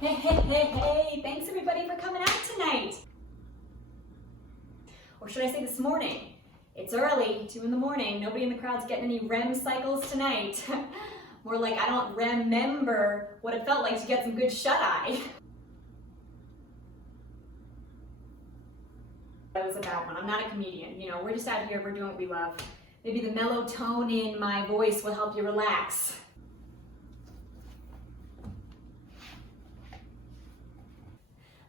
Hey, thanks everybody for coming out tonight. Or should I say this morning? It's early, 2 in the morning. Nobody in the crowd's getting any REM cycles tonight. More like I don't remember what it felt like to get some good shut-eye. That was a bad one. I'm not a comedian. You know, we're just out here, we're doing what we love. Maybe the mellow tone in my voice will help you relax.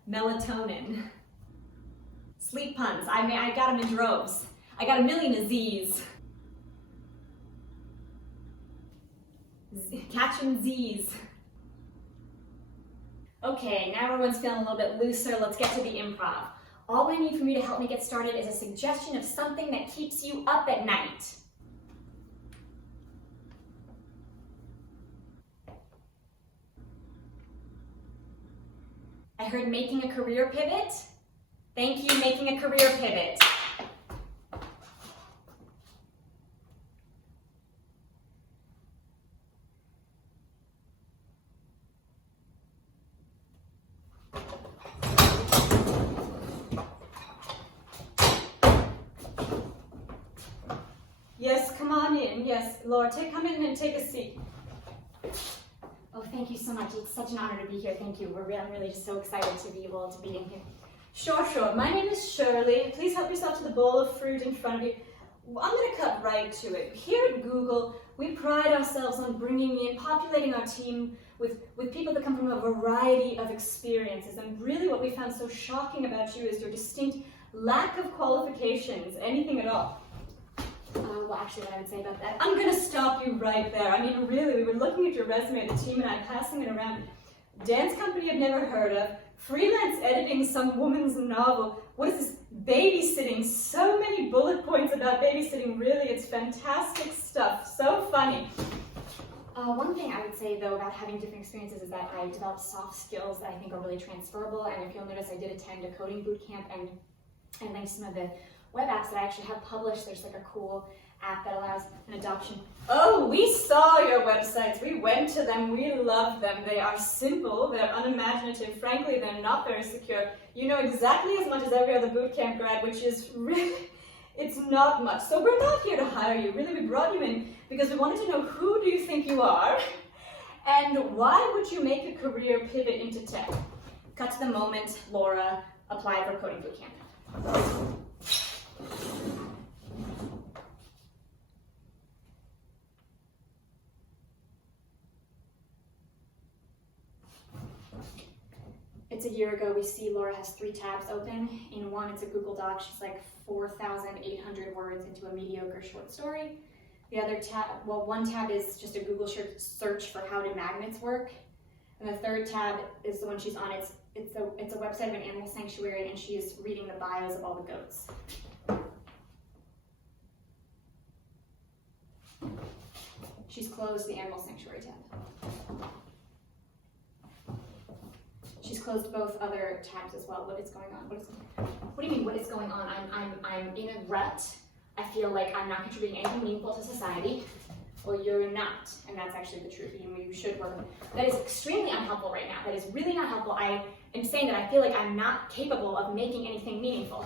Melatonin. Sleep puns. I got them in droves. I got a million of Z's. Catching Z's. Okay, now everyone's feeling a little bit looser. Let's get to the improv. All I need from you to help me get started is a suggestion of something that keeps you up at night. I heard making a career pivot. Thank you, making a career pivot. Yes, come on in. Yes, Laura, come in and take a seat. Oh, thank you so much. It's such an honor to be here. Thank you. I'm really just so excited to be able to be in here. Sure. My name is Shirley. Please help yourself to the bowl of fruit in front of you. I'm going to cut right to it. Here at Google, we pride ourselves on bringing in, populating our team with people that come from a variety of experiences. And really what we found so shocking about you is your distinct lack of qualifications, anything at all. Well, actually, what I would say about that, I'm going to stop you right there. I mean, really, we were looking at your resume, the team and I, passing it around. Dance company I've never heard of, freelance editing some woman's novel. What is this? Babysitting. So many bullet points about babysitting. Really, it's fantastic stuff. So funny. One thing I would say, though, about having different experiences is that I developed soft skills that I think are really transferable. And if you'll notice, I did attend a coding boot camp and linked some of the web apps that I actually have published. There's like a cool app that allows an adoption. Oh, we saw your websites. We went to them. We love them. They are simple. They're unimaginative. Frankly, they're not very secure. You know exactly as much as every other bootcamp grad, which is really, it's not much. So we're not here to hire you. Really, we brought you in because we wanted to know who do you think you are and why would you make a career pivot into tech? Cut to the moment, Laura applied for coding bootcamp. It's a year ago. We see Laura has 3 tabs open. In one, it's a Google Doc. She's like 4,800 words into a mediocre short story. The other tab, well, one tab is just a Google search for how do magnets work. And the third tab is the one she's on. It's a website of an animal sanctuary, and she is reading the bios of all the goats. She's closed the animal sanctuary tab. She's closed both other tabs as well. What is going on? What do you mean, what is going on? I'm in a rut. I feel like I'm not contributing anything meaningful to society. Well, you're not, and that's actually the truth. You should work. That is extremely unhelpful right now. That is really not helpful. I am saying that I feel like I'm not capable of making anything meaningful.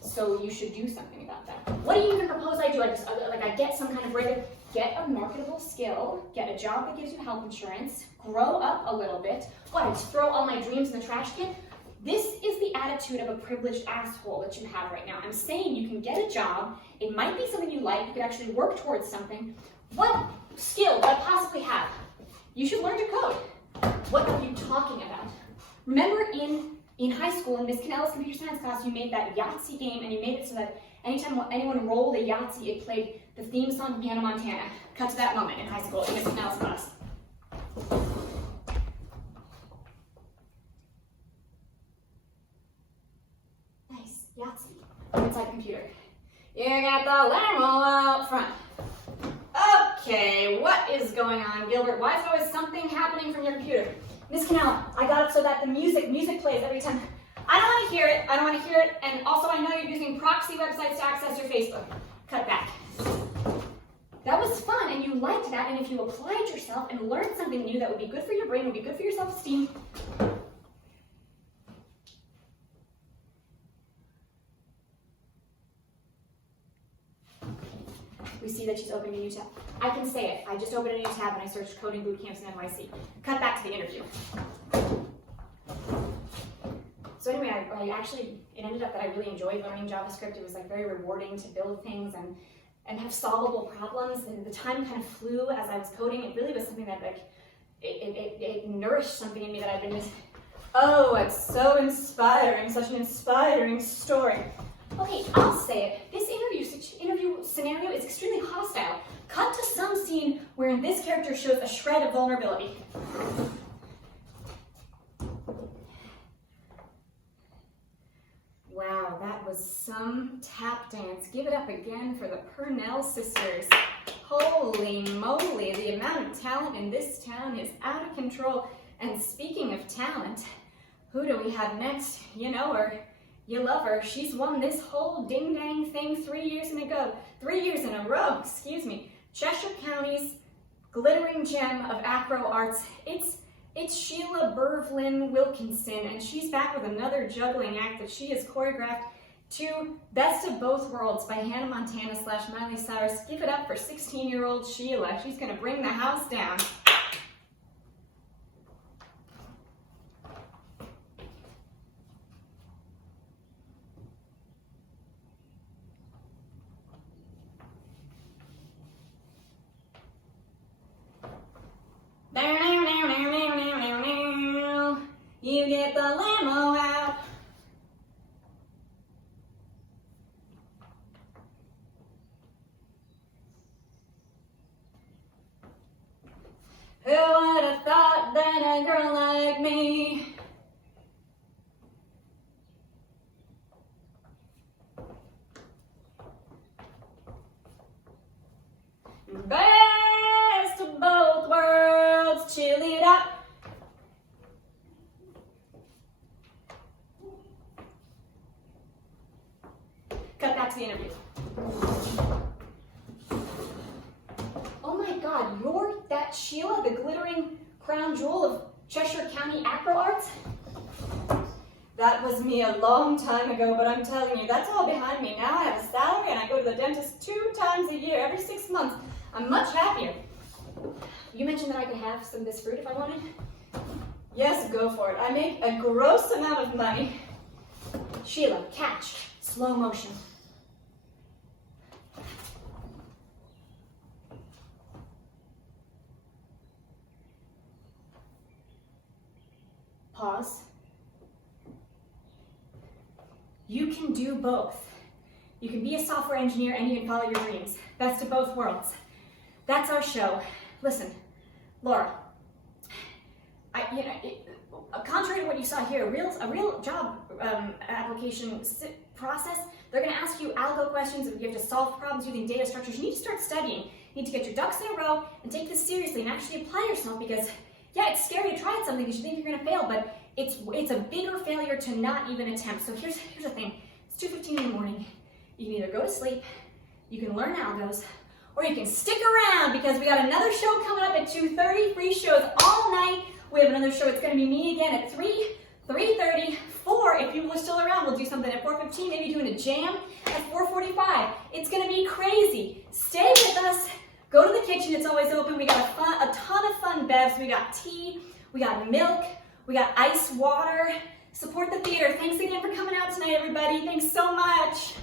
So you should do something about that. What do you even propose I do? I get some kind of regular, get a marketable skill, get a job that gives you health insurance, grow up a little bit. What, I just throw all my dreams in the trash can? This is the attitude of a privileged asshole that you have right now. I'm saying you can get a job, it might be something you like, you could actually work towards something. What skill do I possibly have? You should learn to code. What are you talking about? Remember in high school, in Miss Cannell's computer science class, you made that Yahtzee game, and you made it so that anytime anyone rolled a Yahtzee, it played the theme song from Hannah Montana. Cut to that moment in high school in Miss Cannell's class. Nice, Yahtzee. Inside computer. You got the limo out front. Okay, what is going on, Gilbert? Why is there always something happening from your computer? Miss Cannell, I got it so that the music plays every time. I don't want to hear it, and also I know you're using proxy websites to access your Facebook. Cut back. that was fun and you liked that, and if you applied yourself and learned something new that would be good for your brain, would be good for your self-esteem, we see that she's opening a new tab. I can say it. I just opened a new tab and I searched coding boot camps in NYC. Cut back to the interview. So anyway, it ended up that I really enjoyed learning JavaScript. It was like very rewarding to build things and have solvable problems. And the time kind of flew as I was coding. It really was something that it nourished something in me that I've been just, oh, it's so inspiring, such an inspiring story. Okay, I'll say it. This interview scenario is extremely hostile. Cut to some scene wherein this character shows a shred of vulnerability. Wow, that was some tap dance. Give it up again for the Purnell sisters. Holy moly, the amount of talent in this town is out of control. And speaking of talent, who do we have next? You know her. You love her. She's won this whole ding-dang thing 3 years in a row, excuse me. Cheshire County's glittering gem of acro arts. It's Sheila Bervlin Wilkinson, and she's back with another juggling act that she has choreographed to Best of Both Worlds by Hannah Montana / Miley Cyrus. Give it up for 16-year-old Sheila. She's gonna bring the house down. You get the limo out. Who would have thought that a girl like me best of both worlds, chill it up. Cut back to the interview. Oh my God, you're that Sheila, the glittering crown jewel of Cheshire County acro arts? That was me a long time ago, but I'm telling you, that's all behind me. Now I have a salary and I go to the dentist 2 times a year, every 6 months. I'm much happier. You mentioned that I could have some of this fruit if I wanted? Yes, go for it. I make a gross amount of money. Sheila, catch, slow motion. Pause. You can do both. You can be a software engineer and you can follow your dreams. Best of both worlds. That's our show. Listen, Laura, contrary to what you saw here, a real job application process, they're going to ask you algo questions. You have to solve problems using data structures. You need to start studying. You need to get your ducks in a row and take this seriously and actually apply yourself, because yeah, it's scary to try something because you think you're going to fail, but it's a bigger failure to not even attempt. So here's the thing. It's 2:15 in the morning. You can either go to sleep, you can learn algos, or you can stick around because we got another show coming up at 2:30, free shows all night. We have another show. It's going to be me again at 3, 3:30, 4. If people are still around, we'll do something at 4:15, maybe doing a jam at 4:45. It's going to be crazy. Stay with us. Go to the kitchen. It's always open. We got a ton of fun bevs. We got tea. We got milk. We got ice water. Support the theater. Thanks again for coming out tonight, everybody. Thanks so much.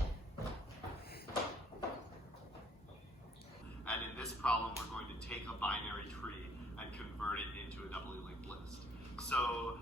And in this problem, we're going to take a binary tree and convert it into a doubly linked list. So